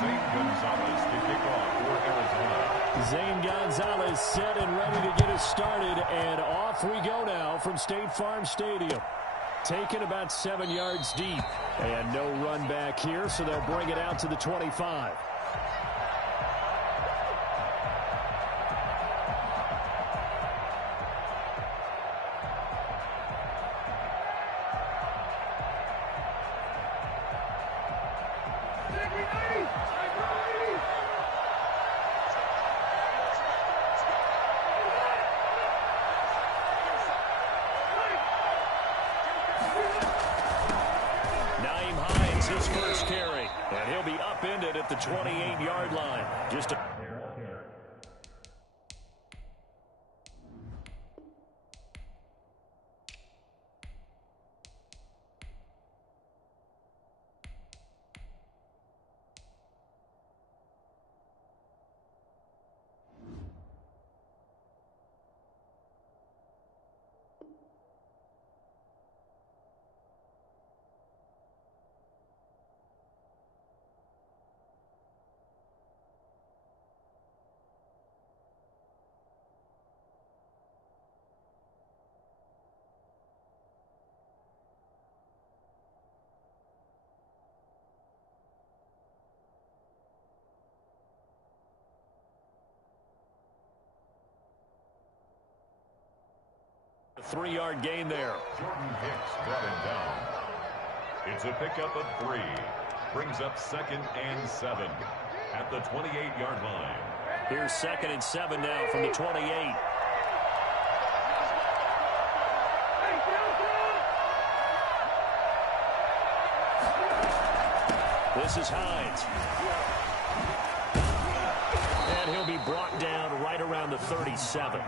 Zane Gonzalez set and ready to get us started, and off we go now from State Farm Stadium. Taken about 7 yards deep, and no run back here, so they'll bring it out to the 25. His first carry, and he'll be upended at the 28-yard line. Just a three-yard gain there. Jordan Hicks brought him down. It's a pickup of 3. Brings up 2nd and 7 at the 28-yard line. Here's 2nd and 7 now from the 28. This is Hines. And he'll be brought down right around the 37.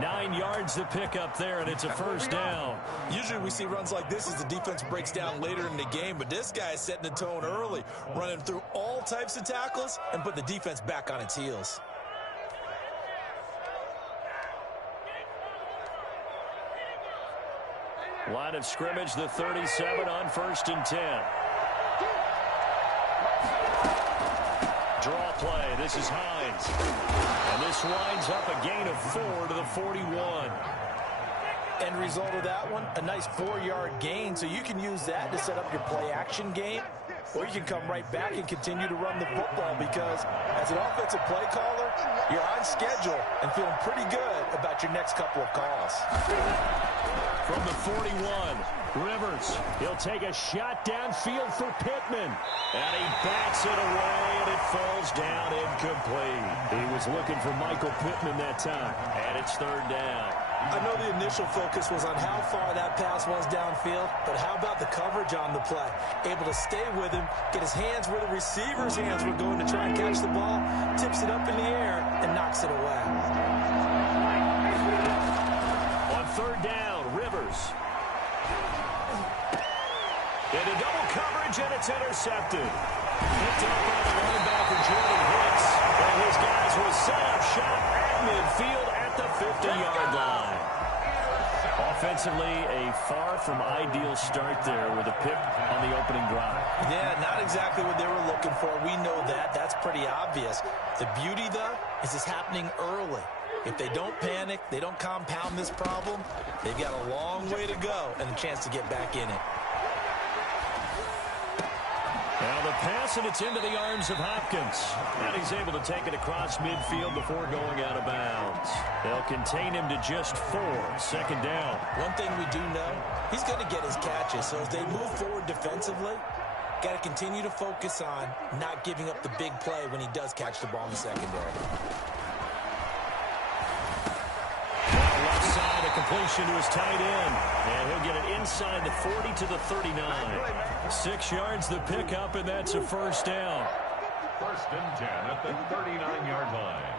9 yards to pick up there, and it's a first down. Usually we see runs like this as the defense breaks down later in the game, but this guy is setting the tone early, running through all types of tackles and put the defense back on its heels. Line of scrimmage, the 37 on 1st and 10. Draw play. This is Hines. And this winds up a gain of 4 to the 41. End result of that one, a nice 4-yard gain, so you can use that to set up your play-action game, or you can come right back and continue to run the football because as an offensive play caller, you're on schedule and feeling pretty good about your next couple of calls. From the 41, Rivers. He'll take a shot downfield for Pittman. And he bats it away, and it falls down incomplete. He was looking for Michael Pittman that time, and it's 3rd down. I know the initial focus was on how far that pass was downfield, but how about the coverage on the play? Able to stay with him, get his hands where the receiver's hands were going to try and catch the ball, tips it up in the air, and knocks it away. On 3rd down, Rivers. Into double coverage, and it's intercepted. Picked up by the linebacker, Jordan Hicks. And his guys will set up shop at midfield at the 50-yard line. Offensively, a far from ideal start there with a pick on the opening drive. Yeah, not exactly what they were looking for. We know that. That's pretty obvious. The beauty, though, is it's happening early. If they don't panic, they don't compound this problem, they've got a long way to go and a chance to get back in it. Now the pass, and it's into the arms of Hopkins. And he's able to take it across midfield before going out of bounds. They'll contain him to just 4. 2nd down. One thing we do know, he's going to get his catches. So as they move forward defensively, got to continue to focus on not giving up the big play when he does catch the ball in the secondary. Completion to his tight end, and he'll get it inside the 40 to the 39. 6 yards the pickup, and that's a first down. 1st and 10 at the 39-yard line.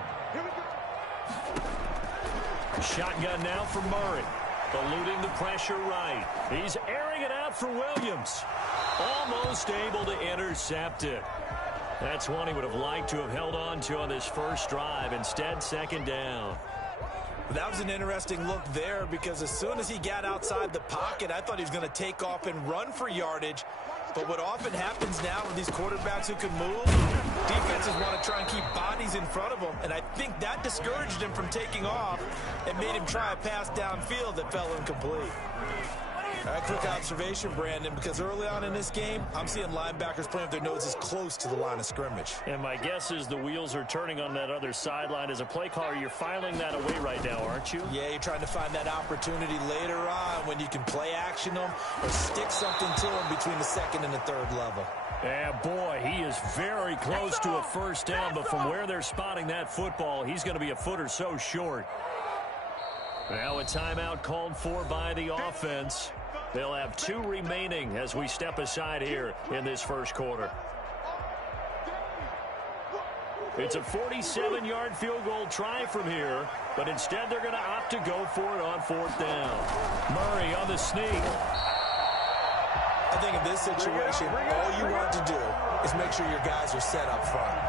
Shotgun now for Murray, eluding the pressure right. He's airing it out for Williams, almost able to intercept it. That's one he would have liked to have held on to on this first drive. Instead, 2nd down. That was an interesting look there because as soon as he got outside the pocket, I thought he was going to take off and run for yardage. But what often happens now with these quarterbacks who can move, defenses want to try and keep bodies in front of them, and I think that discouraged him from taking off and made him try a pass downfield that fell incomplete. All right, quick observation, Brandon, because early on in this game, I'm seeing linebackers playing with their noses close to the line of scrimmage. And my guess is the wheels are turning on that other sideline. As a play caller, you're filing that away right now, aren't you? Yeah, you're trying to find that opportunity later on when you can play action them or stick something to them between the second and the third level. And boy, he is very close to a first down, but from where they're spotting that football, he's going to be a foot or so short. Now a timeout called for by the offense. They'll have 2 remaining as we step aside here in this first quarter. It's a 47-yard field goal try from here, but instead they're going to opt to go for it on 4th down. Murray on the sneak. I think in this situation, all you want to do is make sure your guys are set up front.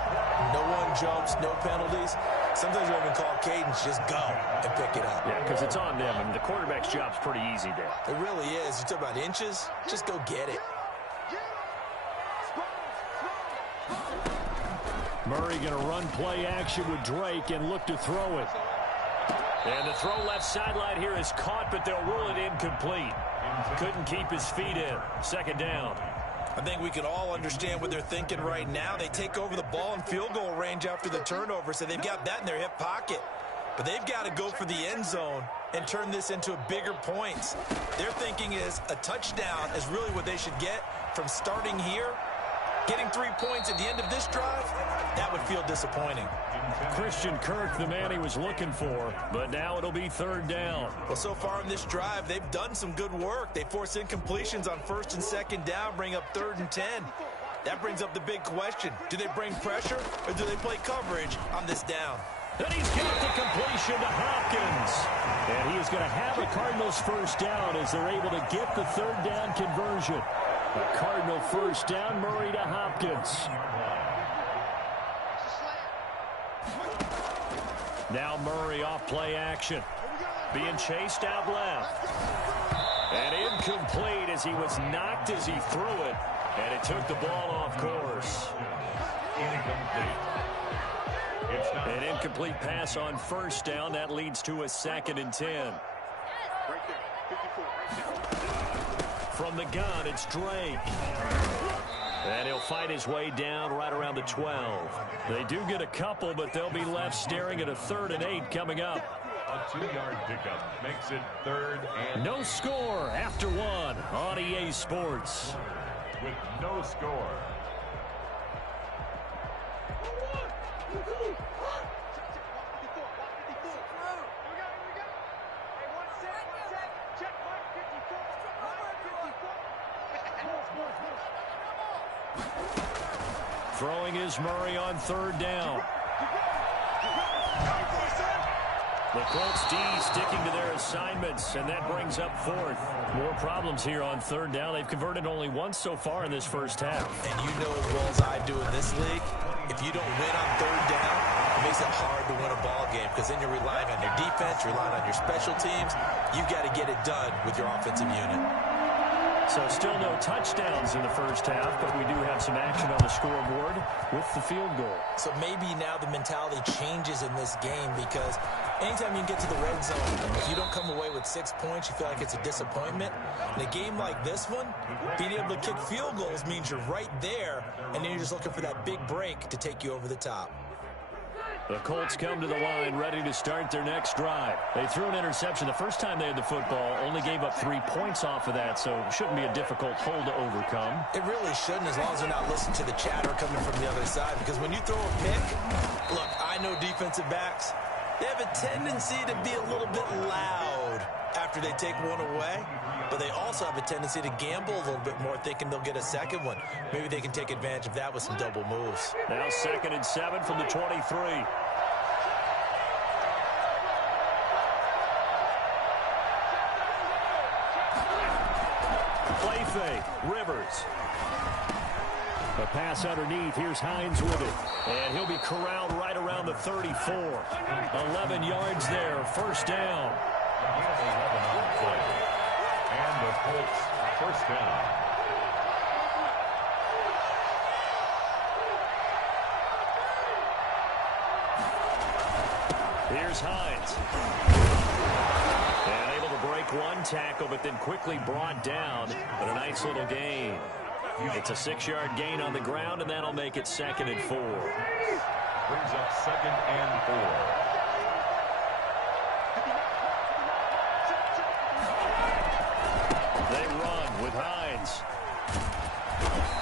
No one jumps, no penalties. Sometimes you even call cadence, just go and pick it up. Yeah, because it's on them, and the quarterback's job's pretty easy there. It really is. You talk about inches, just go get it. Murray going to run play action with Drake and look to throw it. And the throw left sideline here is caught, but they'll rule it incomplete. Couldn't keep his feet in. 2nd down. I think we can all understand what they're thinking right now. They take over the ball in field goal range after the turnover, so they've got that in their hip pocket. But they've got to go for the end zone and turn this into bigger points. Their thinking is a touchdown is really what they should get from starting here. Getting 3 points at the end of this drive, that would feel disappointing. Christian Kirk, the man he was looking for, but now it'll be 3rd down. Well, so far in this drive, they've done some good work. They force incompletions on 1st and 2nd down, bring up 3rd and 10. That brings up the big question. Do they bring pressure or do they play coverage on this down? And he's got the completion to Hopkins. And he is going to have a Cardinals first down as they're able to get the 3rd down conversion. A Cardinal first down, Murray to Hopkins. Now Murray off play action. Being chased out left. And incomplete as he was knocked as he threw it. And it took the ball off course. An incomplete pass on 1st down. That leads to a 2nd and 10. From the gun, it's Drake. And he'll fight his way down right around the 12. They do get a couple, but they'll be left staring at a 3rd and 8 coming up. A 2-yard pickup makes it 3rd and... No score after 1 on EA Sports. With no score. Throwing is Murray on 3rd down. The Colts D sticking to their assignments, and that brings up 4th. More problems here on 3rd down. They've converted only once so far in this first half. And you know as well as I do in this league, if you don't win on 3rd down, it makes it hard to win a ball game because then you're relying on your defense, you're relying on your special teams. You've got to get it done with your offensive unit. So still no touchdowns in the first half, but we do have some action on the scoreboard with the field goal. So maybe now the mentality changes in this game because anytime you get to the red zone, if you don't come away with 6 points, you feel like it's a disappointment. In a game like this one, being able to kick field goals means you're right there, and then you're just looking for that big break to take you over the top. The Colts come to the line ready to start their next drive. They threw an interception the first time they had the football, only gave up 3 points off of that, so it shouldn't be a difficult hole to overcome. It really shouldn't, as long as they're not listening to the chatter coming from the other side, because when you throw a pick, look, I know defensive backs, they have a tendency to be a little bit loud after they take one away, but they also have a tendency to gamble a little bit more, thinking they'll get a second one. Maybe they can take advantage of that with some double moves. Now 2nd and 7 from the 23. Play fake, Rivers. A pass underneath. Here's Hines with it. And he'll be corralled right around the 34. 11 yards there. First down. And the Colts first down. Here's Hines. And able to break one tackle, but then quickly brought down. But a nice little gain. It's a 6-yard gain on the ground, and that'll make it 2nd and 4. Brings up 2nd and 4. They run with Hines.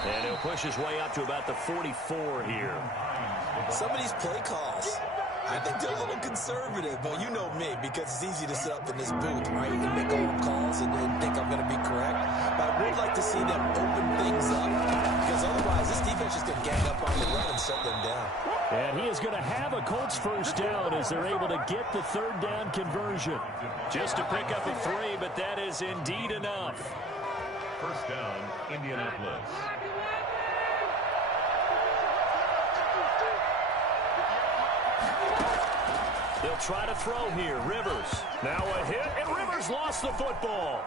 And he'll push his way up to about the 44 here. Some of these play calls, I think they're a little conservative, but you know me, because it's easy to sit up in this booth, right, and make all the calls and think I'm going to be correct. But I would like to see them open things up, because otherwise this defense is going to gang up on the run and shut them down. And he is going to have a Colts first down as they're able to get the 3rd down conversion. Just to pick up a 3, but that is indeed enough. First down, Indianapolis. They'll try to throw here. Rivers. Now a hit, and Rivers lost the football.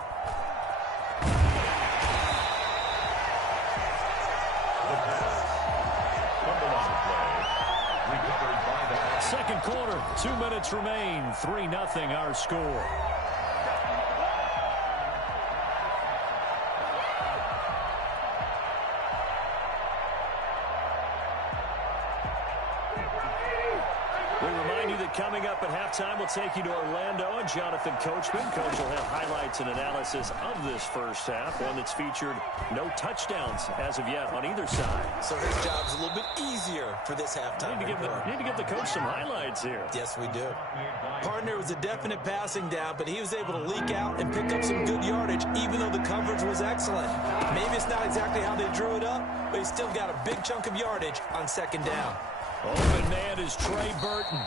The pass. Fumble on the play. Recovered by the... Second quarter, 2 minutes remain. 3-0 our score. Coming up at halftime, we'll take you to Orlando and Jonathan Coachman. Coach will have highlights and analysis of this first half, one that's featured no touchdowns as of yet on either side. So his job's a little bit easier for this halftime. Need to give the coach some highlights here. Yes, we do. Partner was a definite passing down, but he was able to leak out and pick up some good yardage, even though the coverage was excellent. Maybe it's not exactly how they drew it up, but he still got a big chunk of yardage on 2nd down. Open man is Trey Burton.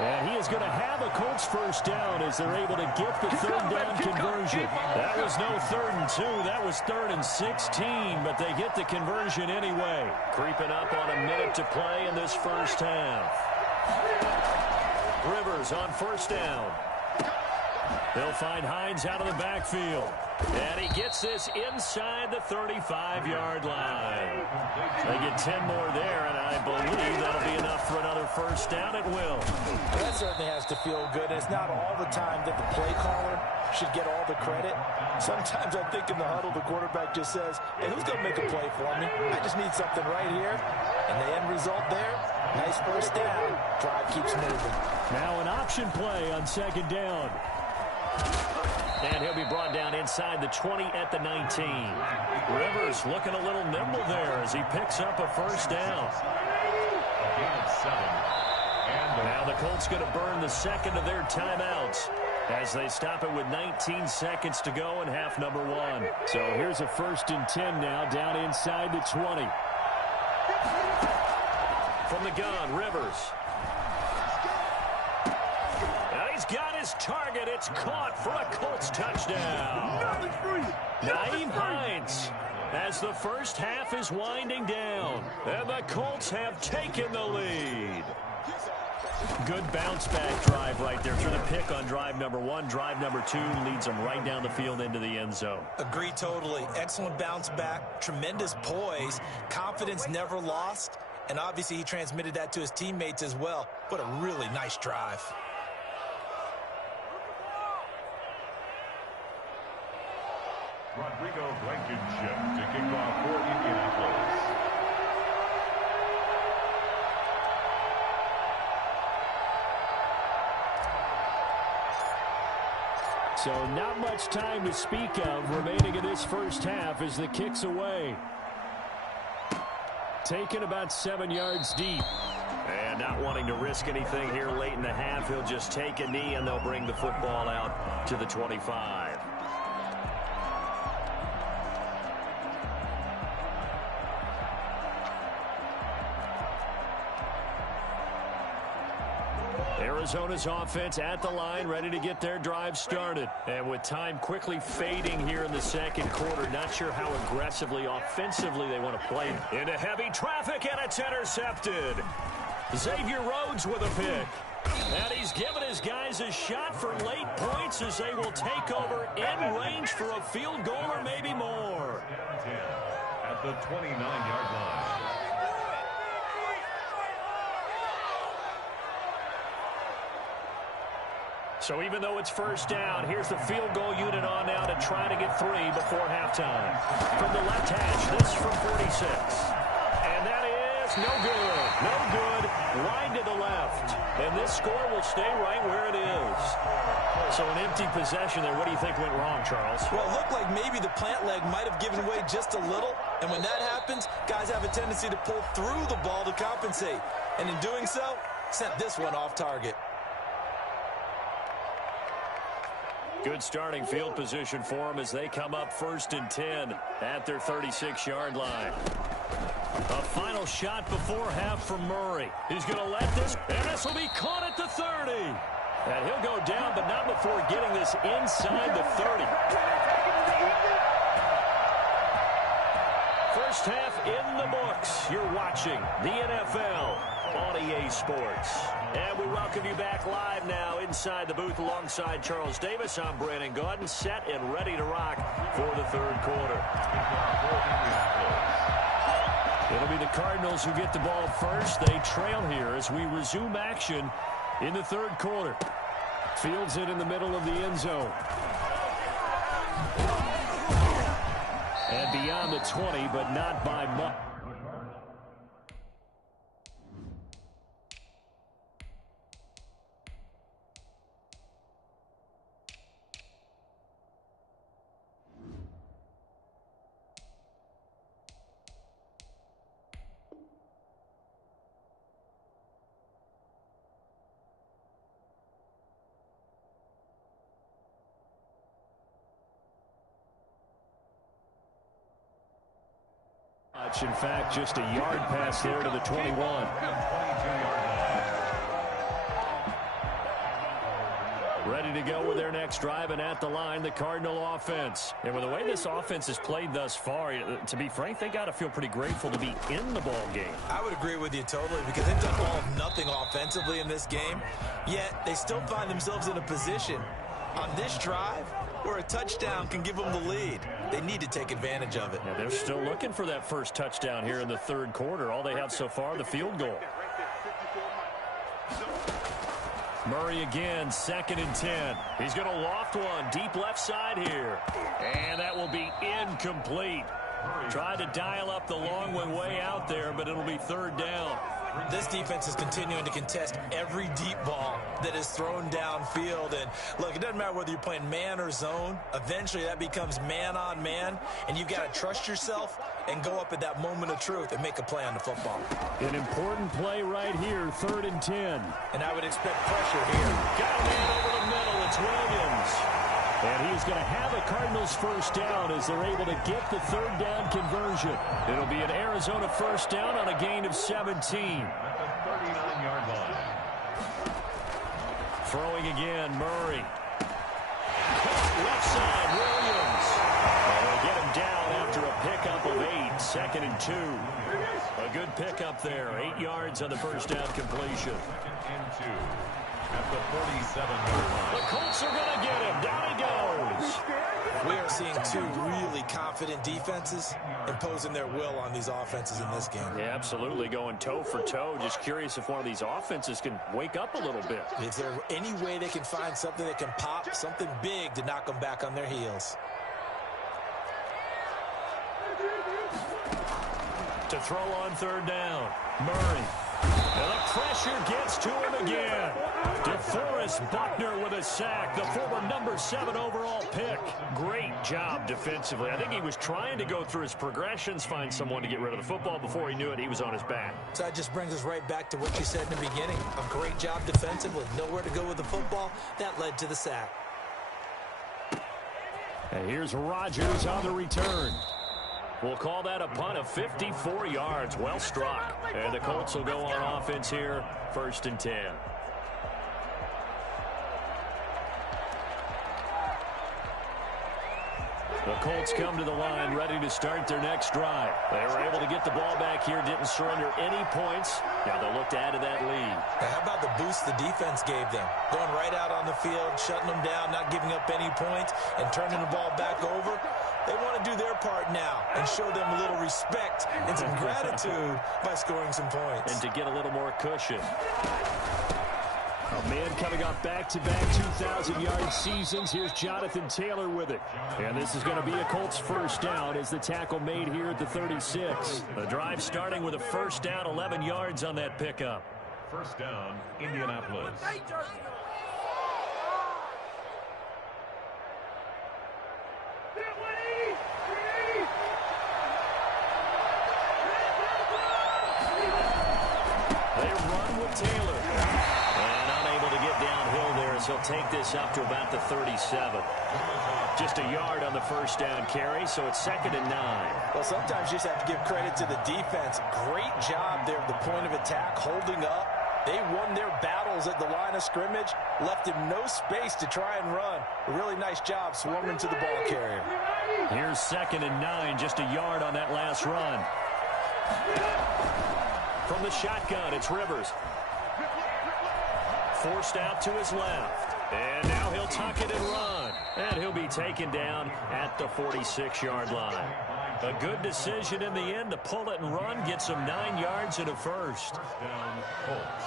And he is going to have a Colts first down as they're able to get the 3rd down conversion. That was no 3rd and 2. That was 3rd and 16, but they get the conversion anyway. Creeping up on a minute to play in this first half. Rivers on first down. They'll find Hines out of the backfield. And he gets this inside the 35-yard line. They get 10 more there, and I believe that'll be enough for another first down. It will. That certainly has to feel good. And it's not all the time that the play caller should get all the credit. Sometimes I think in the huddle, the quarterback just says, hey, who's going to make a play for me? I just need something right here. And the end result there, nice first down. Drive keeps moving. Now an option play on 2nd down. And he'll be brought down inside the 20 at the 19. Rivers looking a little nimble there as he picks up a first down. A gain of 7. And now the Colts going to burn the 2nd of their timeouts as they stop it with 19 seconds to go in half number 1. So here's a 1st and 10 now down inside the 20. From the gun, Rivers. Got his target. It's caught for a Colts touchdown. Nyheim Hines as the first half is winding down. And the Colts have taken the lead. Good bounce back drive right there through the pick on drive number 1. Drive number 2 leads them right down the field into the end zone. Agree totally. Excellent bounce back. Tremendous poise. Confidence never lost. And obviously he transmitted that to his teammates as well. What a really nice drive. Rodrigo Blankenship to kick off for Indianapolis. So not much time to speak of remaining in this first half as the kick's away. Taken about 7 yards deep. And not wanting to risk anything here late in the half, he'll just take a knee and they'll bring the football out to the 25. Arizona's offense at the line, ready to get their drive started. And with time quickly fading here in the second quarter, not sure how aggressively, offensively they want to play. Into heavy traffic, and it's intercepted. Xavier Rhodes with a pick. And he's given his guys a shot for late points as they will take over in range for a field goal or maybe more. At the 29-yard line. So even though it's first down, here's the field goal unit on now to try to get 3 before halftime. From the left hash, this from 46. And that is no good. No good. Line to the left. And this score will stay right where it is. So an empty possession there. What do you think went wrong, Charles? Well, it looked like maybe the plant leg might have given way just a little. And when that happens, guys have a tendency to pull through the ball to compensate. And in doing so, sent this one off target. Good starting field position for them as they come up 1st and 10 at their 36-yard line. A final shot before half from Murray. He's going to let this, and this will be caught at the 30. And he'll go down, but not before getting this inside the 30. First half in the books. You're watching the NFL on EA Sports. And we welcome you back live now inside the booth alongside Charles Davis. I'm Brandon Gaudin, set and ready to rock for the 3rd quarter. It'll be the Cardinals who get the ball first. They trail here as we resume action in the 3rd quarter. Fields it in the middle of the end zone. And beyond the 20, but not by much. In fact, just a yard pass there to the 21. Ready to go with their next drive, and at the line, the Cardinal offense. And with the way this offense has played thus far, to be frank, they got to feel pretty grateful to be in the ball game. I would agree with you totally because they've done all of nothing offensively in this game, yet they still find themselves in a position on this drive where a touchdown can give them the lead. They need to take advantage of it. Yeah, they're still looking for that first touchdown here in the 3rd quarter. All they have so far, the field goal. Murray again, 2nd and 10. He's going to loft one deep left side here. And that will be incomplete. Tried to dial up the long one way out there, but it'll be 3rd down. This defense is continuing to contest every deep ball that is thrown downfield. And look, it doesn't matter whether you're playing man or zone. Eventually that becomes man on man, and you've got to trust yourself and go up at that moment of truth and make a play on the football. An important play right here, 3rd and 10. And I would expect pressure here. Got a man over the middle. It's Williams. And he's going to have a Cardinals first down as they're able to get the 3rd down conversion. It'll be an Arizona first down on a gain of 17. At the 39-yard line. Throwing again, Murray. Left side, Williams. And they get him down after a pickup of 8, 2nd and 2. A good pickup there, 8 yards on the first down completion. 2nd and 2. At the 47-yard line. The Colts are going to get him. Down he goes. We are seeing 2 really confident defenses imposing their will on these offenses in this game. Yeah, absolutely, going toe for toe. Just curious if one of these offenses can wake up a little bit. Is there any way they can find something that can pop, something big to knock them back on their heels? To throw on 3rd down, Murray. And the pressure gets to him again. DeForest Buckner with a sack, the former number 7 overall pick. Great job defensively. I think he was trying to go through his progressions, find someone to get rid of the football. Before he knew it, he was on his back. So that just brings us right back to what you said in the beginning. A great job defensively. Nowhere to go with the football. That led to the sack. And here's Rodgers on the return. We'll call that a punt of 54 yards. Well struck. And the Colts will go on offense here, 1st and 10. The Colts come to the line ready to start their next drive. They were able to get the ball back here, didn't surrender any points. Now they'll look to add to that lead. Now how about the boost the defense gave them? Going right out on the field, shutting them down, not giving up any points, and turning the ball back over. They want to do their part now and show them a little respect and some gratitude by scoring some points. And to get a little more cushion. A man coming off back-to-back 2,000-yard seasons. Here's Jonathan Taylor with it. And this is going to be a Colts first down as the tackle made here at the 36. The drive starting with a first down, 11 yards on that pickup. First down, Indianapolis. They run with Taylor. And unable to get downhill there as he'll take this up to about the 37. Just a yard on the first down carry, so it's 2nd and 9. Well, sometimes you just have to give credit to the defense. Great job there at the point of attack, holding up. They won their battles at the line of scrimmage, left him no space to try and run. A really nice job swarming to the ball carrier. Here's 2nd and 9, just a yard on that last run. From the shotgun, it's Rivers. Forced out to his left. And now he'll tuck it and run. And he'll be taken down at the 46-yard line. A good decision in the end to pull it and run, get some 9 yards and a first. Down, Colts.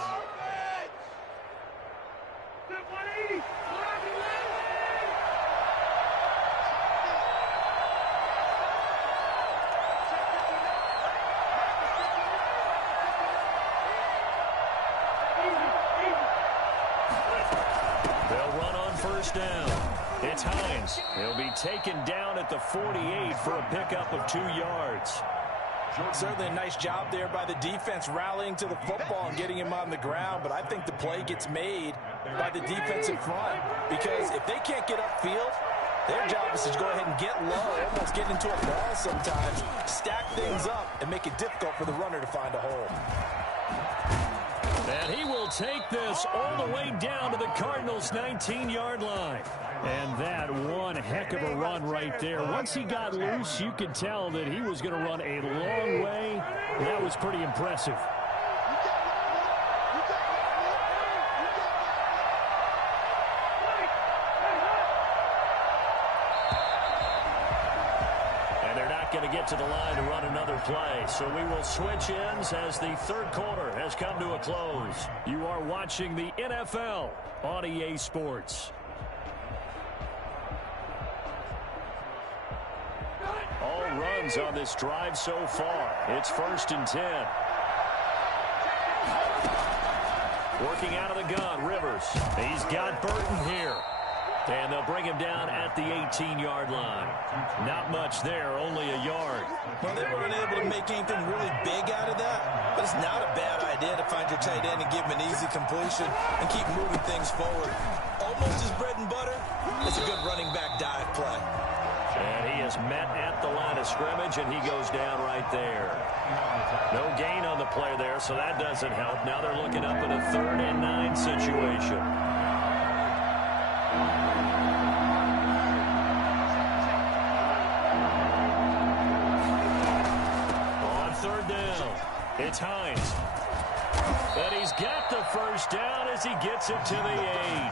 They'll run on first down. It's Hines. He'll be taken down at the 48 for a pickup of 2 yards. Certainly a nice job there by the defense rallying to the football and getting him on the ground, but I think the play gets made by the defensive front because if they can't get upfield, their job is to go ahead and get low, almost get into a ball sometimes, stack things up, and make it difficult for the runner to find a hole. And he will take this all the way down to the Cardinals' 19-yard line. And that one heck of a run right there. Once he got loose, you could tell that he was going to run a long way. That was pretty impressive. And they're not going to get to the line to run another play. So we will switch ends as the third quarter has come to a close. You are watching the NFL on EA Sports. All runs on this drive so far. It's 1st and 10. Working out of the gun, Rivers. He's got Burton here. And they'll bring him down at the 18-yard line. Not much there, only a yard. Well, they weren't able to make anything really big out of that, but it's not a bad idea to find your tight end and give him an easy completion and keep moving things forward. Almost his bread and butter. It's a good running back dive play. And he is met at the line of scrimmage, and he goes down right there. No gain on the play there, so that doesn't help. Now they're looking up at a 3rd and 9 situation. On 3rd down, it's Hines. And he's got the first down as he gets it to the 8.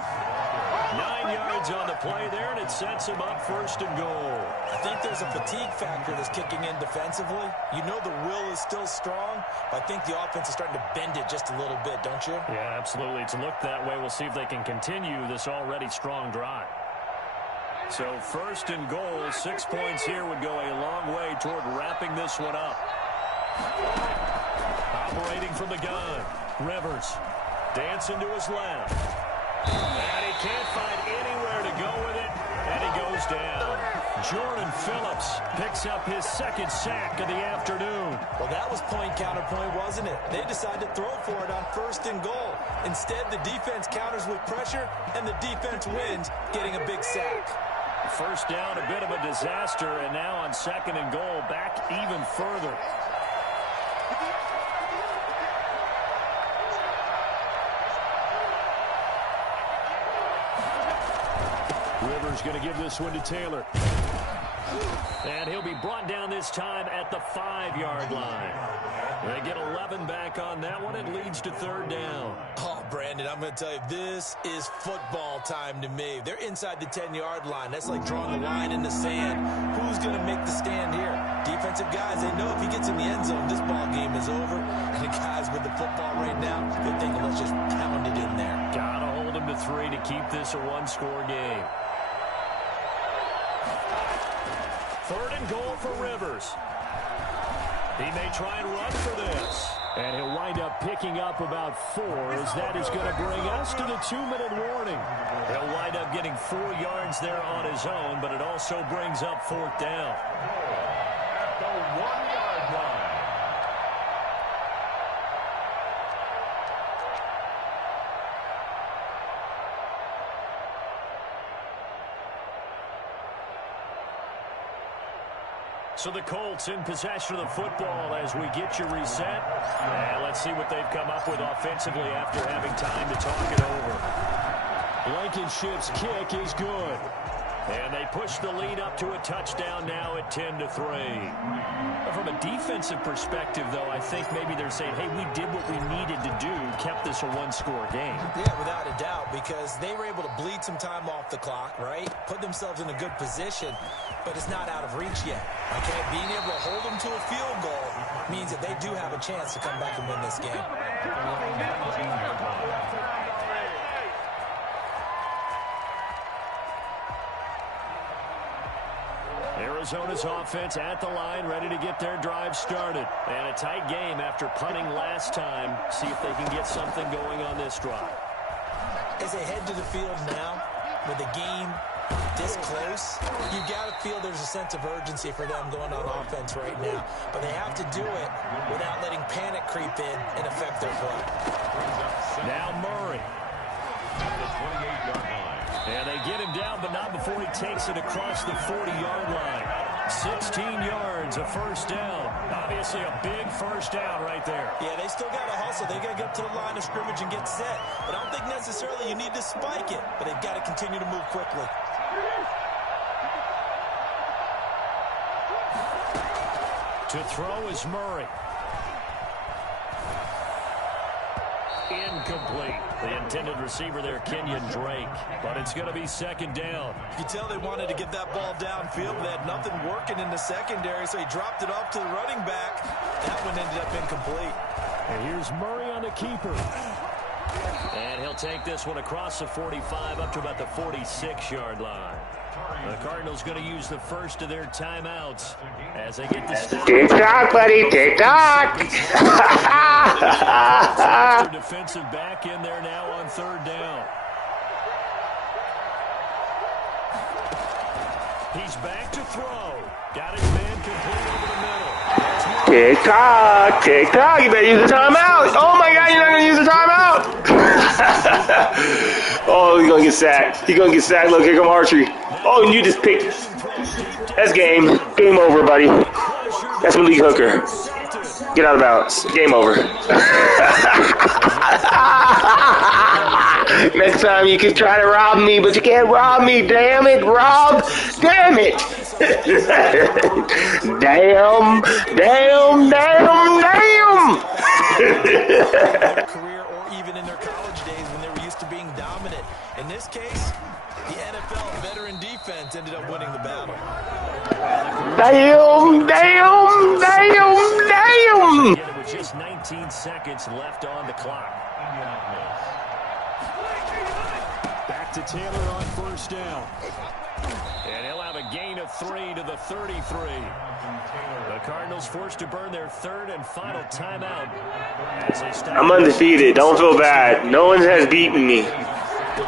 9 yards on the play there, and it sets him up 1st and goal. I think there's a fatigue factor that's kicking in defensively. You know the will is still strong, but I think the offense is starting to bend it just a little bit, don't you? Yeah, absolutely. It's looked that way. We'll see if they can continue this already strong drive. So 1st and goal, 6 points here would go a long way toward wrapping this one up. Operating from the gun, Rivers dancing to his left. And he can't find anywhere to go with it, and he goes down. Jordan Phillips picks up his 2nd sack of the afternoon. Well, that was point-counterpoint, wasn't it? They decided to throw for it on 1st and goal. Instead, the defense counters with pressure, and the defense wins, getting a big sack. First down, a bit of a disaster, and now on 2nd and goal, back even further. Rivers going to give this one to Taylor. And he'll be brought down this time at the 5-yard line. They get 11 back on that one. It leads to 3rd down. Oh, Brandon, I'm going to tell you, this is football time to me. They're inside the 10-yard line. That's like drawing a line in the sand. Who's going to make the stand here? Defensive guys, they know if he gets in the end zone, this ball game is over. And the guys with the football right now, they're thinking, let's just pound it in there. Got to 3 to keep this a one-score game. 3rd and goal for Rivers. He may try and run for this. And he'll wind up picking up about 4, as that is going to bring us to the 2-minute warning. He'll wind up getting 4 yards there on his own, but it also brings up 4th down. At the 1-yard line. So the Colts in possession of the football as we get you reset. And let's see what they've come up with offensively after having time to talk it over. Blankenship's kick is good. And they push the lead up to a touchdown now at 10-3. From a defensive perspective, though, I think maybe they're saying, hey, we did what we needed to do, kept this a one-score game. Yeah, without a doubt, because they were able to bleed some time off the clock, right? Put themselves in a good position, but it's not out of reach yet. Okay, being able to hold them to a field goal means that they do have a chance to come back and win this game. Arizona's offense at the line, ready to get their drive started. And a tight game after punting last time. See if they can get something going on this drive. As they head to the field now, with the game this close, you've got to feel there's a sense of urgency for them going on offense right now. But they have to do it without letting panic creep in and affect their play. Now Murray. At the 28-yard line. And they get him down, but not before he takes it across the 40-yard line. 16 yards, a first down. Obviously a big first down right there. Yeah, they still got to hustle. They got to get up to the line of scrimmage and get set. But I don't think necessarily you need to spike it, but they've got to continue to move quickly. To throw is Murray. Incomplete. The intended receiver there, Kenyon Drake. But it's going to be 2nd down. You can tell they wanted to get that ball downfield. They had nothing working in the secondary, so he dropped it off to the running back. That one ended up incomplete. And here's Murray on the keeper. And he'll take this one across the 45 up to about the 46-yard line. The Cardinals going to use the first of their timeouts as they get the stop. Tick-tock, buddy, tick-tock. Defensive back in there now on 3rd down. He's back to throw. Got his man complete over the middle. Tick-tock, tick-tock. You better use the timeout. Oh, my God, you're not going to use the timeout. Oh, he's going to get sacked. He's going to get sacked. Look, here come Archery. Oh, and you just picked. That's game. Game over, buddy. That's Malik Hooker. Get out of bounds. Game over. Next time you can try to rob me, but you can't rob me. Damn it, Rob. Damn it. Damn. Damn, damn, damn. Career or even in their college days when they were used to being dominant. In this case, the NFL veteran defense ended up winning the battle. Damn, damn, damn, damn. With just 19 seconds left on the clock. Back to Taylor on 1st down. And he'll have a gain of 3 to the 33. The Cardinals forced to burn their 3rd and final timeout. I'm undefeated. Don't feel bad. No one has beaten me.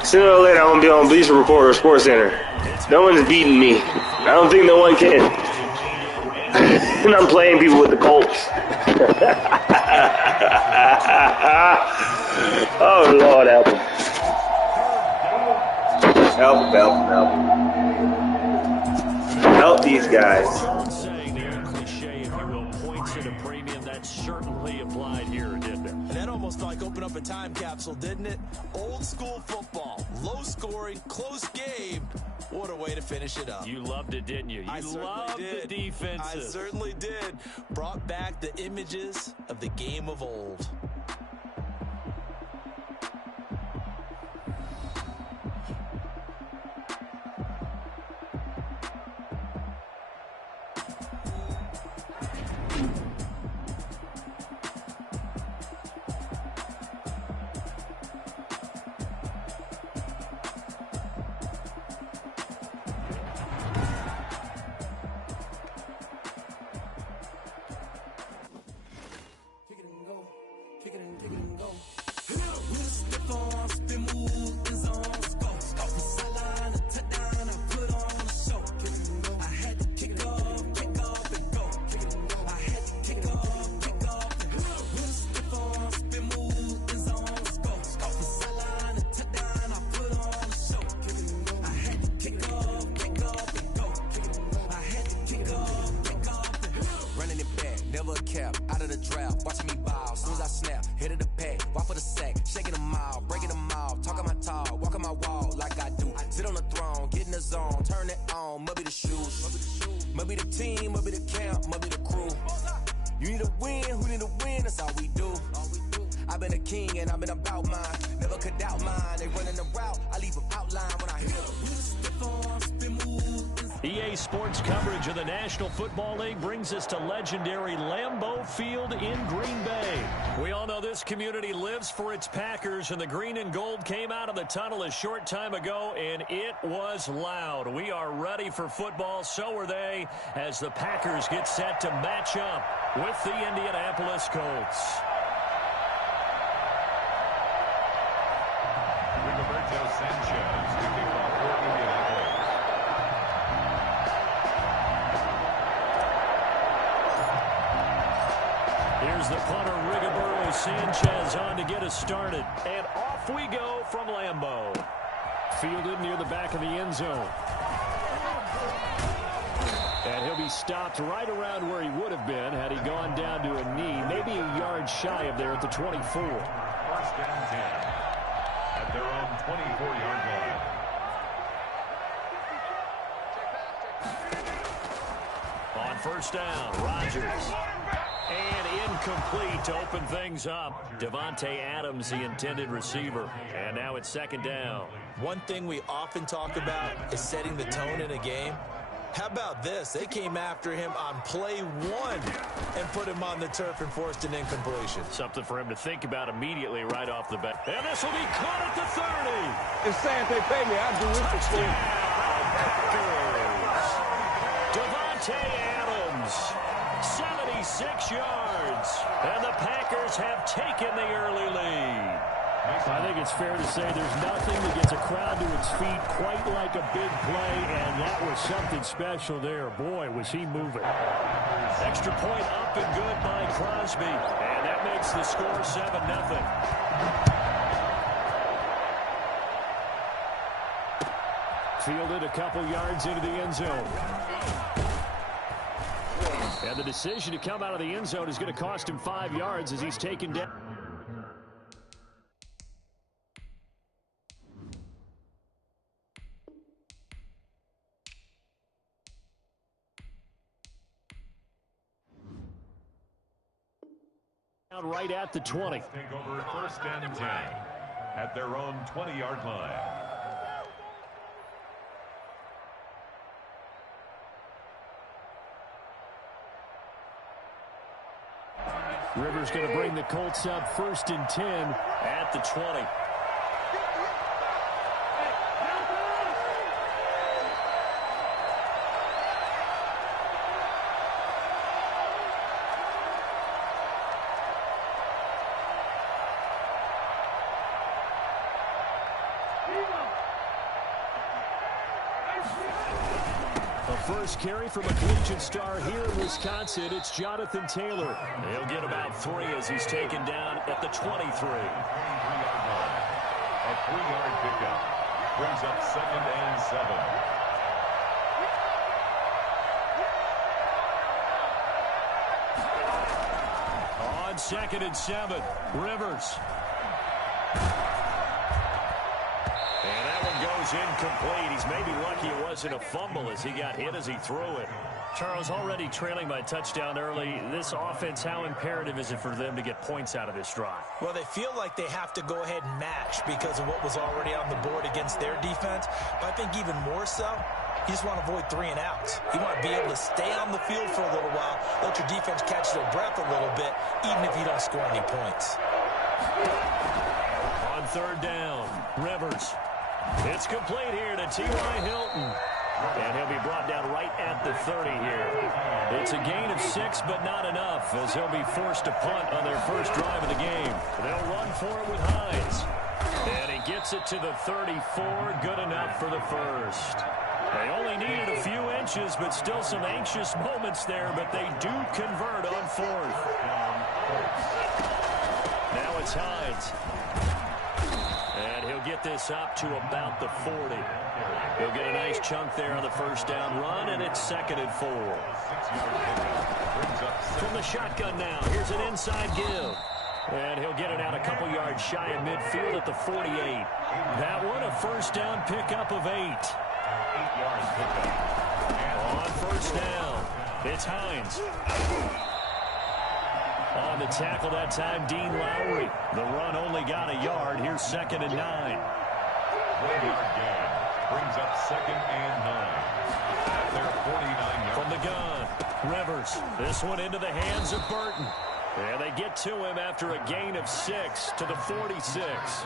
Sooner or later, I'm going to be on Bleacher Report or Sports Center. No one's beaten me. I don't think no one can. And I'm playing people with the Colts. Oh, Lord, help him. Help him, help him, help him. Help these guys. Saying the old cliche, if you will, points at a premium, that certainly applied here, didn't it? And that almost like opened up a time capsule, didn't it? Old school football, low scoring, close game. What a way to finish it up. You loved it, didn't you? You loved the defenses. I certainly did. Brought back the images of the game of old. kick it and go. With a stiff arm, spin move, in zone, score. Score from sideline to touchdown, I put on a show. Kick it and go. I had to kick off and go. Kick it and go. I had to kick off and go. With a stiff arm, spin move, in zone, score. Score from sideline to touchdown, I put on a show. Kick it and go. I had to kick off and go. Kick it and go. I had to kick off and go. Running it back, never a cap, out of the draft, watching me bow. Soon as I snap, hit of the pack, walk for the sack, shaking them out, breaking them out, talking my talk, walking my wall like I do. Sit on the throne, get in the zone, turn it on, must be the shoes, must be the team, must be the camp, must be the crew. You need a win, who need a win, that's all we do. I've been a king and I've been about mine, never could doubt mine. They running the route, I leave them outline when I hit them. EA Sports coverage of the National Football League brings us to legendary Lambeau Field in Green Bay. We all know this community lives for its Packers, and the green and gold came out of the tunnel a short time ago, and it was loud. We are ready for football, so are they, as the Packers get set to match up with the Indianapolis Colts. Rigoberto Sanchez to kick off for Indianapolis. Here's the punter, Rigoberto Sanchez, on to get us started. And off we go from Lambeau. Fielded near the back of the end zone. And he'll be stopped right around where he would have been had he gone down to a knee, maybe a yard shy of there at the 24. First and 10 at their own 24-yard line. On first down, Rodgers. And incomplete to open things up. Devontae Adams, the intended receiver. And now it's second down. One thing we often talk about is setting the tone in a game. How about this? They came after him on play one and put him on the turf and forced an incompletion. Something for him to think about immediately right off the bat. And this will be caught at the 30. It's saying if they pay me, I'll do it for free. Devontae Adams, 76 yards. And the Packers have taken the early lead. I think it's fair to say there's nothing that gets a crowd to its feet quite like a big play, and that was something special there. Boy, was he moving. Extra point up and good by Crosby. And that makes the score 7-0. Fielded a couple yards into the end zone. And the decision to come out of the end zone is going to cost him 5 yards as he's taken down. Right at the 20. Take over first and 10 at their own 20-yard line. Rivers going to bring the Colts up first and 10 at the 20. First carry from a collegiate star here in Wisconsin, it's Jonathan Taylor. He'll get about 3 as he's taken down at the 23. A 3-yard pickup brings up second and 7. On second and 7, Rivers. And that one goes incomplete. He's maybe lucky it wasn't a fumble as he got hit as he threw it. Charles, already trailing by a touchdown early. This offense, how imperative is it for them to get points out of this drive? Well, they feel like they have to go ahead and match because of what was already on the board against their defense. But I think even more so, you just want to avoid 3 and outs. You want to be able to stay on the field for a little while, let your defense catch their breath a little bit, even if you don't score any points. On third down, Rivers. It's complete here to T.Y. Hilton. And he'll be brought down right at the 30 here. It's a gain of 6, but not enough, as he'll be forced to punt on their first drive of the game. They'll run for it with Hines. And he gets it to the 34, good enough for the first. They only needed a few inches, but still some anxious moments there, but they do convert on fourth. Now it's Hines. And he'll get this up to about the 40. He'll get a nice chunk there on the first down run, and it's 2nd and 4. From the shotgun now, here's an inside give. And he'll get it out a couple yards shy of midfield at the 48. That one, a first down pickup of 8. On first down, it's Hines. On the tackle that time, Dean Lowry. The run only got a yard. Here's 2nd and 9. 1-yard gain brings up 2nd and 9. At their 49 yards. From the gun, Rivers. This one into the hands of Burton. And they get to him after a gain of 6 to the 46.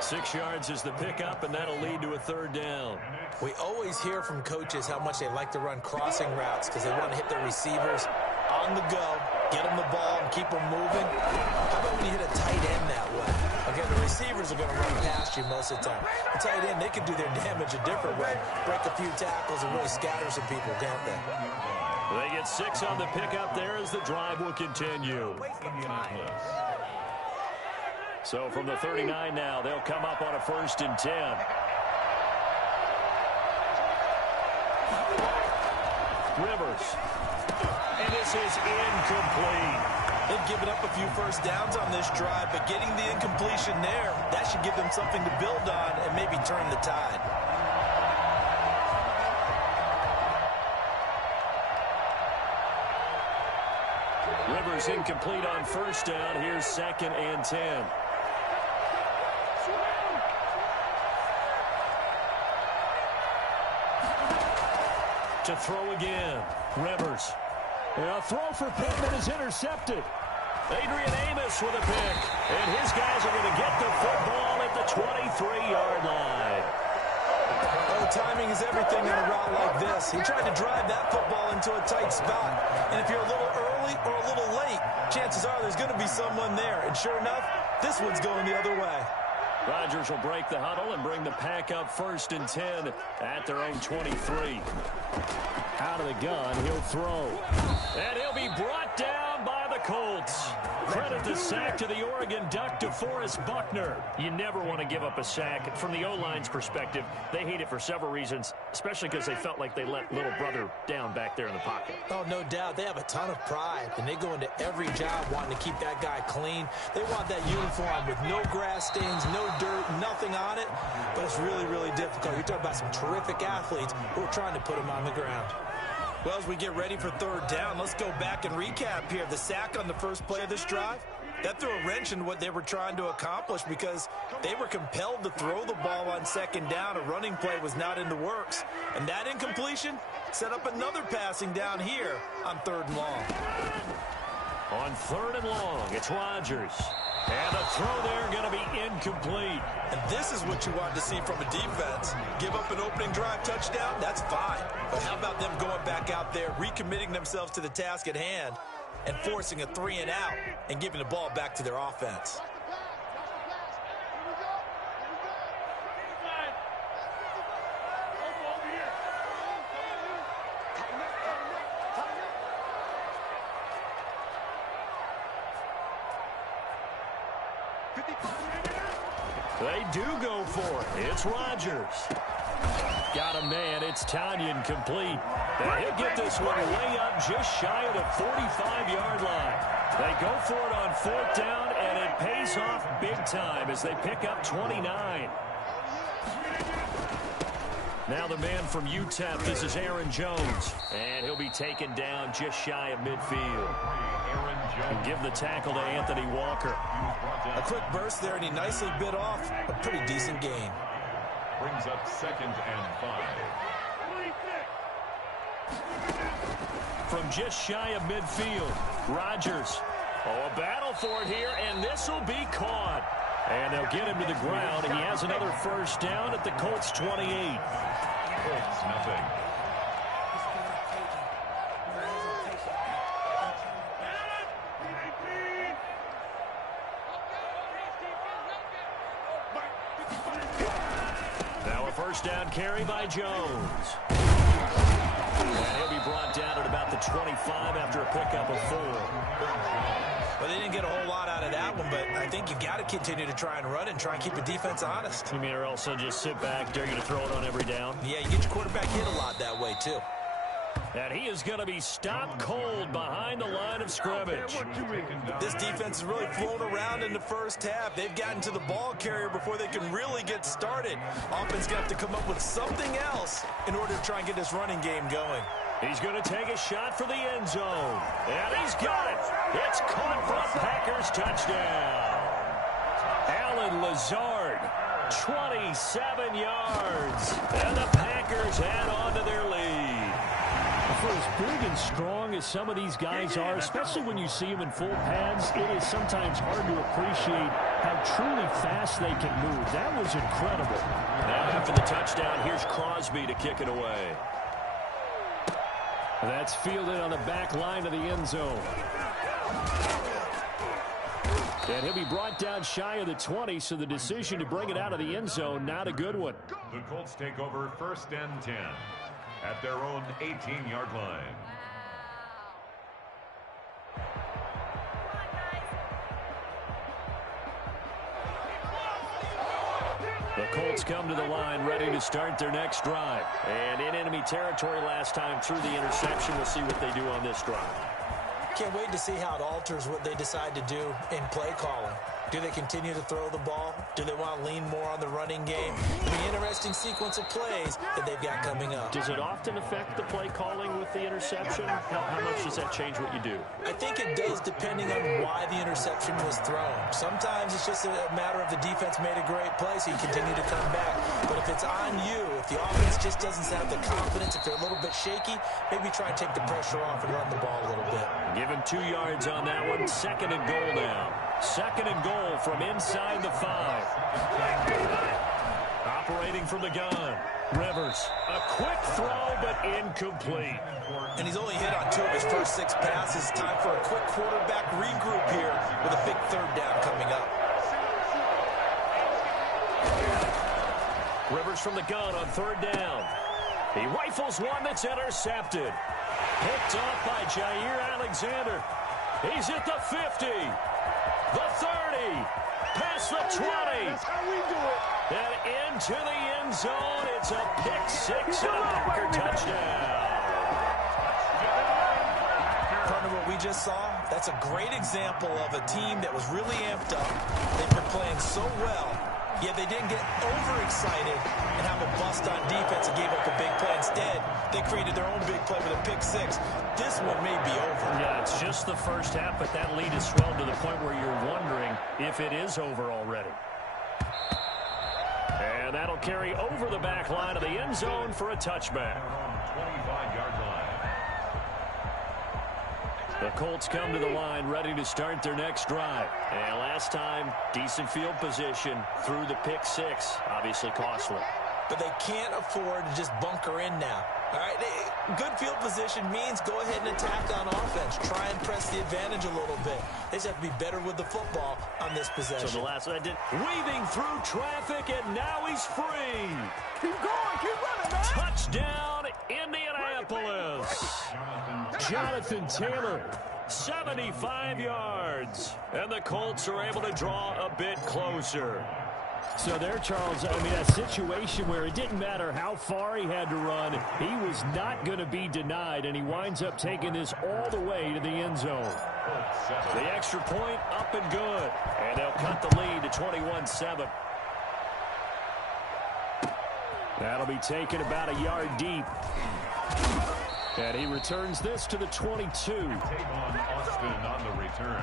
6 yards is the pickup, and that'll lead to a 3rd down. We always hear from coaches how much they like to run crossing routes because they want to hit their receivers on the go, get them the ball, and keep them moving. How about when you hit a tight end that way? Okay, the receivers are going to run past you most of the time. The tight end, they can do their damage a different way, break a few tackles and really scatter some people, can't they? They get 6 on the pickup there as the drive will continue. So from the 39 now, they'll come up on a 1st and 10. Rivers. And this is incomplete. They've given up a few first downs on this drive, but getting the incompletion there, that should give them something to build on and maybe turn the tide. Rivers incomplete on first down. Here's 2nd and 10. To throw again. Rivers. A throw for Pittman is intercepted. Adrian Amos with a pick. And his guys are going to get the football at the 23-yard line. Oh, timing is everything on a route like this. He tried to drive that football into a tight spot. And if you're a little early or a little late, chances are there's going to be someone there. And sure enough, this one's going the other way. Rodgers will break the huddle and bring the pack up 1st and 10 at their own 23. Out of the gun, he'll throw. And he'll be brought down by the Colts. Credit the sack to the Oregon Duck, DeForest Buckner. You never want to give up a sack. From the O-line's perspective, they hate it for several reasons, especially because they felt like they let little brother down back there in the pocket. Oh, no doubt. They have a ton of pride, and they go into every job wanting to keep that guy clean. They want that uniform with no grass stains, no dirt, nothing on it, but it's really, really difficult. You're talking about some terrific athletes who are trying to put him on the ground. Well, as we get ready for 3rd down, let's go back and recap here. The sack on the first play of this drive, that threw a wrench in what they were trying to accomplish because they were compelled to throw the ball on 2nd down. A running play was not in the works. And that incompletion set up another passing down here on 3rd and long. On 3rd and long, it's Rodgers. And the throw there going to be incomplete. And this is what you wanted to see from a defense. Give up an opening drive touchdown, that's fine. But how about them going back out there, recommitting themselves to the task at hand, and forcing a 3 and out and giving the ball back to their offense? They do go for it. It's Rodgers. Got a man. It's Tanyan complete. And he'll get this one way up just shy of the 45-yard line. They go for it on 4th down, and it pays off big time as they pick up 29. Now the man from UTEP, this is Aaron Jones. And he'll be taken down just shy of midfield. And give the tackle to Anthony Walker. A quick burst there, and he nicely bit off a pretty decent gain. Brings up 2nd and 5. From just shy of midfield, Rodgers. Oh, a battle for it here, and this will be caught. And they'll get him to the ground. He has another first down at the Colts 28. Colts nothing. First down carry by Jones. And he'll be brought down at about the 25 after a pickup of 4. Well, they didn't get a whole lot out of that one, but I think you got to continue to try and run it and try and keep the defense honest. You mean or also just sit back, dare you to throw it on every down? Yeah, you get your quarterback hit a lot that way, too. And he is going to be stopped cold behind the line of scrimmage. This defense has really flown around in the first half. They've gotten to the ball carrier before they can really get started. Offense going to have to come up with something else in order to try and get this running game going. He's going to take a shot for the end zone. And he's got it. It's caught for a Packers touchdown. Alan Lazard, 27 yards. And the Packers add on to their lead. For as big and strong as some of these guys are, especially when you see them in full pads, it is sometimes hard to appreciate how truly fast they can move. That was incredible. Now after the touchdown, here's Crosby to kick it away. That's fielded on the back line of the end zone. And he'll be brought down shy of the 20, so the decision to bring it out of the end zone, not a good one. The Colts take over 1st and 10 at their own 18-yard line. The Colts come to the line ready to start their next drive. And in enemy territory last time through the interception. We'll see what they do on this drive. Can't wait to see how it alters what they decide to do in play calling. Do they continue to throw the ball? Do they want to lean more on the running game? It'll be an interesting sequence of plays that they've got coming up. Does it often affect the play calling with the interception? How much does that change what you do? I think it does depending on why the interception was thrown. Sometimes it's just a matter of the defense made a great play, so you continue to come back. But if it's on you, if the offense just doesn't have the confidence, if they're a little bit shaky, maybe try and take the pressure off and run the ball a little bit. Give him 2 yards on that one. 2nd and goal now. 2nd and goal from inside the 5. Operating from the gun. Rivers. A quick throw, but incomplete. And he's only hit on 2 of his first 6 passes. Time for a quick quarterback regroup here with a big 3rd down coming up. Rivers from the gun on 3rd down. He rifles one that's intercepted. Picked off by Jair Alexander. He's at the 50. The 30, past the 20, and into the end zone. It's a pick 6 and a Packer touchdown. Partner, what we just saw, that's a great example of a team that was really amped up. They've been playing so well, yet they didn't get overexcited and have a bust on defense and gave up a big play. Instead, they created their own big play with a pick 6. This one may be over. Yeah, it's just the first half, but that lead has swelled to the point where you're wondering if it is over already. And that'll carry over the back line of the end zone for a touchback. 25-yard line. The Colts come to the line ready to start their next drive. And last time, decent field position through the pick 6. Obviously costly. But they can't afford to just bunker in now. All right, good field position means go ahead and attack on offense. Try and press the advantage a little bit. They just have to be better with the football on this possession. So the last one I did, weaving through traffic, and now he's free. Keep going, keep running, man. Touchdown, Indianapolis. Jonathan Taylor, 75 yards. And the Colts are able to draw a bit closer. So there, Charles, I mean, a situation where it didn't matter how far he had to run, he was not going to be denied, and he winds up taking this all the way to the end zone. The extra point up and good, and they'll cut the lead to 21-7. That'll be taken about a yard deep. And he returns this to the 22. Take on Austin on the return.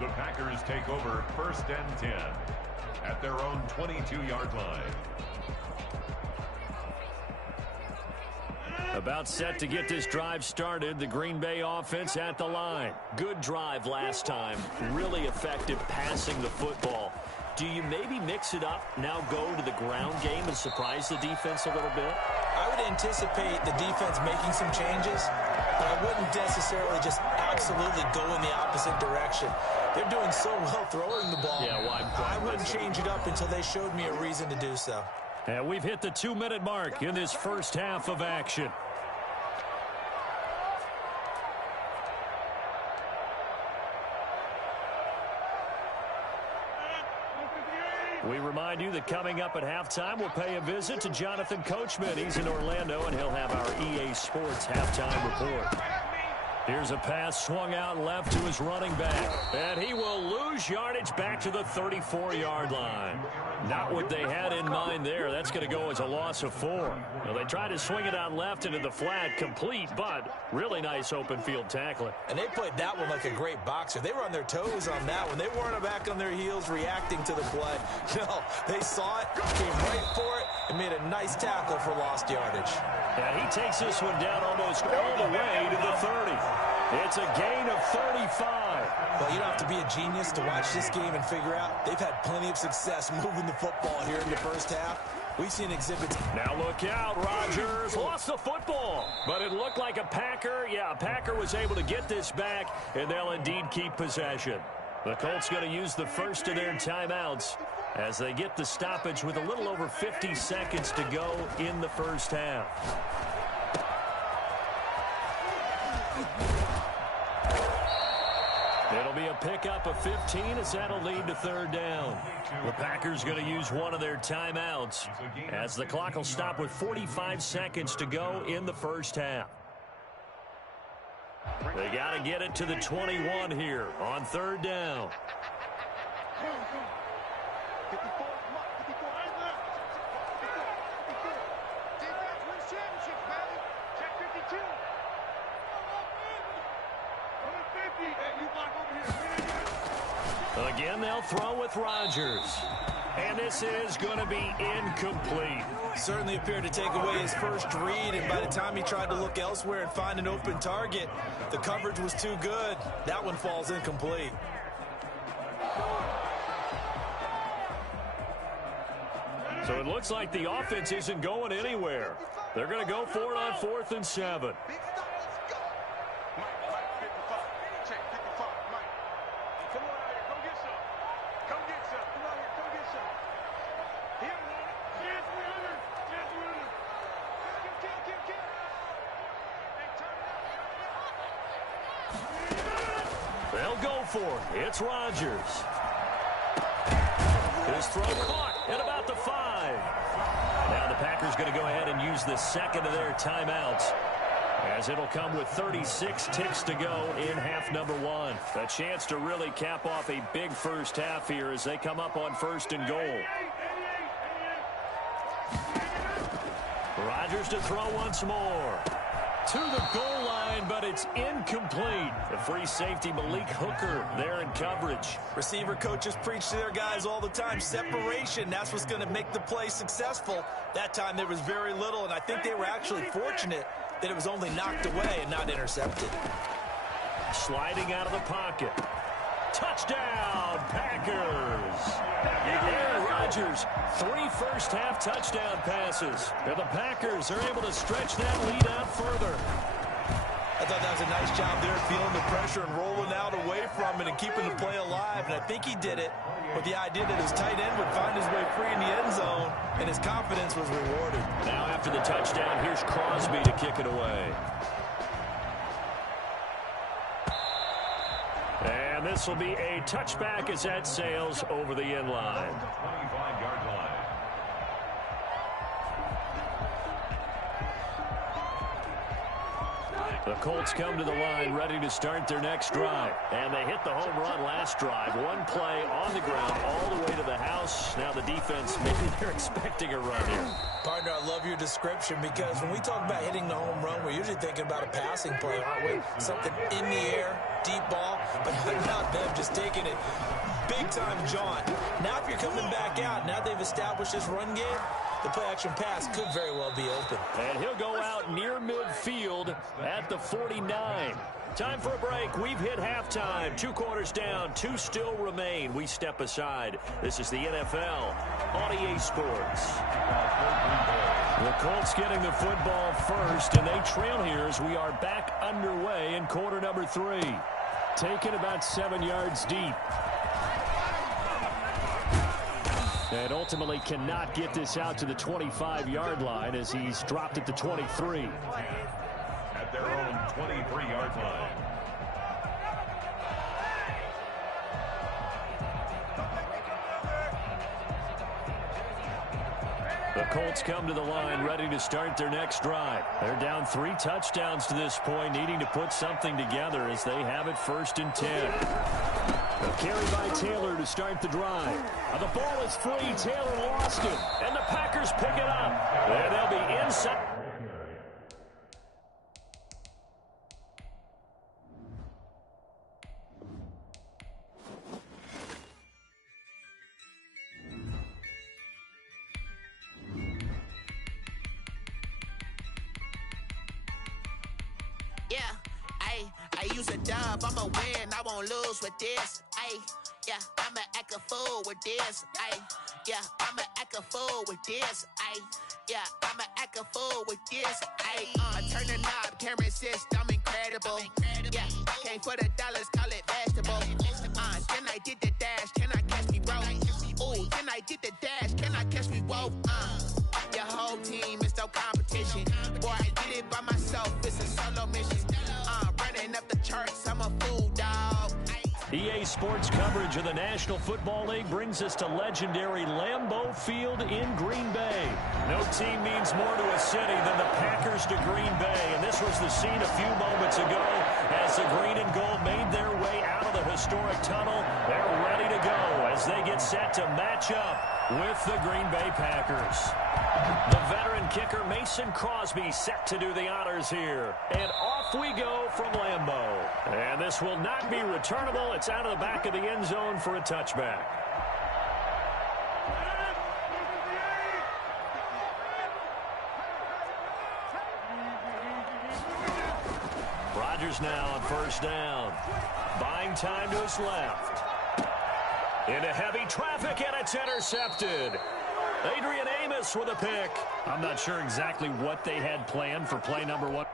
The Packers take over 1st and 10 at their own 22-yard line. About set to get this drive started. The Green Bay offense at the line. Good drive last time. Really effective passing the football. Do you maybe mix it up, now go to the ground game and surprise the defense a little bit? I would anticipate the defense making some changes, but I wouldn't necessarily just absolutely go in the opposite direction. They're doing so well throwing the ball. Yeah, why? I wouldn't change it up until they showed me a reason to do so. And we've hit the 2-minute mark in this first half of action. We remind you that coming up at halftime, we'll pay a visit to Jonathan Coachman. He's in Orlando, and he'll have our EA Sports halftime report. Here's a pass swung out left to his running back. And he will lose yardage back to the 34-yard line. Not what they had in mind there. That's going to go as a loss of 4. Well, they tried to swing it out left into the flat, complete, but really nice open field tackling. And they played that one like a great boxer. They were on their toes on that one. They weren't back on their heels reacting to the play. No, they saw it, came right for it, and made a nice tackle for lost yardage. And he takes this one down almost all the way to the 30. It's a gain of 35. Well, you don't have to be a genius to watch this game and figure out they've had plenty of success moving the football here in the first half. We've seen exhibits. Now look out, Rodgers lost the football, but it looked like a Packer. Yeah, a Packer was able to get this back, and they'll indeed keep possession. The Colts going to use the first of their timeouts as they get the stoppage with a little over 50 seconds to go in the first half. It'll be a pickup of 15 as that'll lead to third down. The Packers going to use one of their timeouts as the clock will stop with 45 seconds to go in the first half. They got to get it to the 21 here on third down. Again, they'll throw with Rodgers. And this is going to be incomplete. Certainly appeared to take away his first read, and by the time he tried to look elsewhere and find an open target, the coverage was too good. That one falls incomplete. So it looks like the offense isn't going anywhere. They're going to go for it on 4th and 7. They'll go for it. It's Rodgers. His throw caught at about the 5. Now the Packers going to go ahead and use the second of their timeouts, as it'll come with 36 ticks to go in half number 1. A chance to really cap off a big first half here as they come up on 1st and goal. Rodgers to throw once more. To the goal line, but it's incomplete. The free safety, Malik Hooker, there in coverage. Receiver coaches preach to their guys all the time. Separation, that's what's going to make the play successful. That time there was very little, and I think they were actually fortunate that it was only knocked away and not intercepted. Sliding out of the pocket. Touchdown, Packers. Aaron Rodgers, 3 first-half touchdown passes. And the Packers are able to stretch that lead out further. I thought that was a nice job there, feeling the pressure and rolling out away from it and keeping the play alive. And I think he did it with the idea that his tight end would find his way free in the end zone, and his confidence was rewarded. Now after the touchdown, here's Crosby to kick it away. And this will be a touchback as that sails over the end line. 25-yard line. The Colts come to the line ready to start their next drive. And they hit the home run last drive. One play on the ground all the way to the house. Now the defense, maybe they're expecting a run here. Partner, I love your description, because when we talk about hitting the home run, we're usually thinking about a passing play, aren't we? Something in the air, deep ball, but not them just taking it big-time jaunt. Now if you're coming back out, now they've established this run game, the play-action pass could very well be open. And he'll go out near midfield at the 49. Time for a break. We've hit halftime. 2 quarters down. 2 still remain. We step aside. This is the NFL on EA Sports. The Colts getting the football first, and they trail here as we are back underway in quarter number 3. Taken about 7 yards deep. And ultimately cannot get this out to the 25-yard line as he's dropped at the 23. At their own 23-yard line. The Colts come to the line ready to start their next drive. They're down 3 touchdowns to this point, needing to put something together as they have it 1st and 10. A carry by Taylor to start the drive. The ball is free. Taylor lost it. And the Packers pick it up. And they'll be inside. Yeah, I use a dub, I'ma win, I won't lose with this. Yeah, I'ma act a fool with this. Yeah, I'ma act a fool with this. Yeah, I'ma act a fool with this. I turn the knob, camera assist, I'm incredible. Yeah, came for the dollars, call it vegetable. Then I did the dash, can I catch me, bro? Ooh, then I did the dash, can I catch me, whoa? Your whole team is no competition. Boy, I did it by myself, it's a solo mission. Running up the charts, I'm a fool, dog. EA Sports coverage of the National Football League brings us to legendary Lambeau Field in Green Bay. No team means more to a city than the Packers to Green Bay, and this was the scene a few moments ago as the green and gold made their way out of the historic tunnel. They're ready to go as they get set to match up with the Green Bay Packers. The veteran kicker Mason Crosby set to do the honors here. And off we go from Lambeau. And this will not be returnable. It's out of the back of the end zone for a touchback. Rodgers now on 1st down. Buying time to his left. Into heavy traffic, and it's intercepted. Adrian Amos with a pick. I'm not sure exactly what they had planned for play number 1.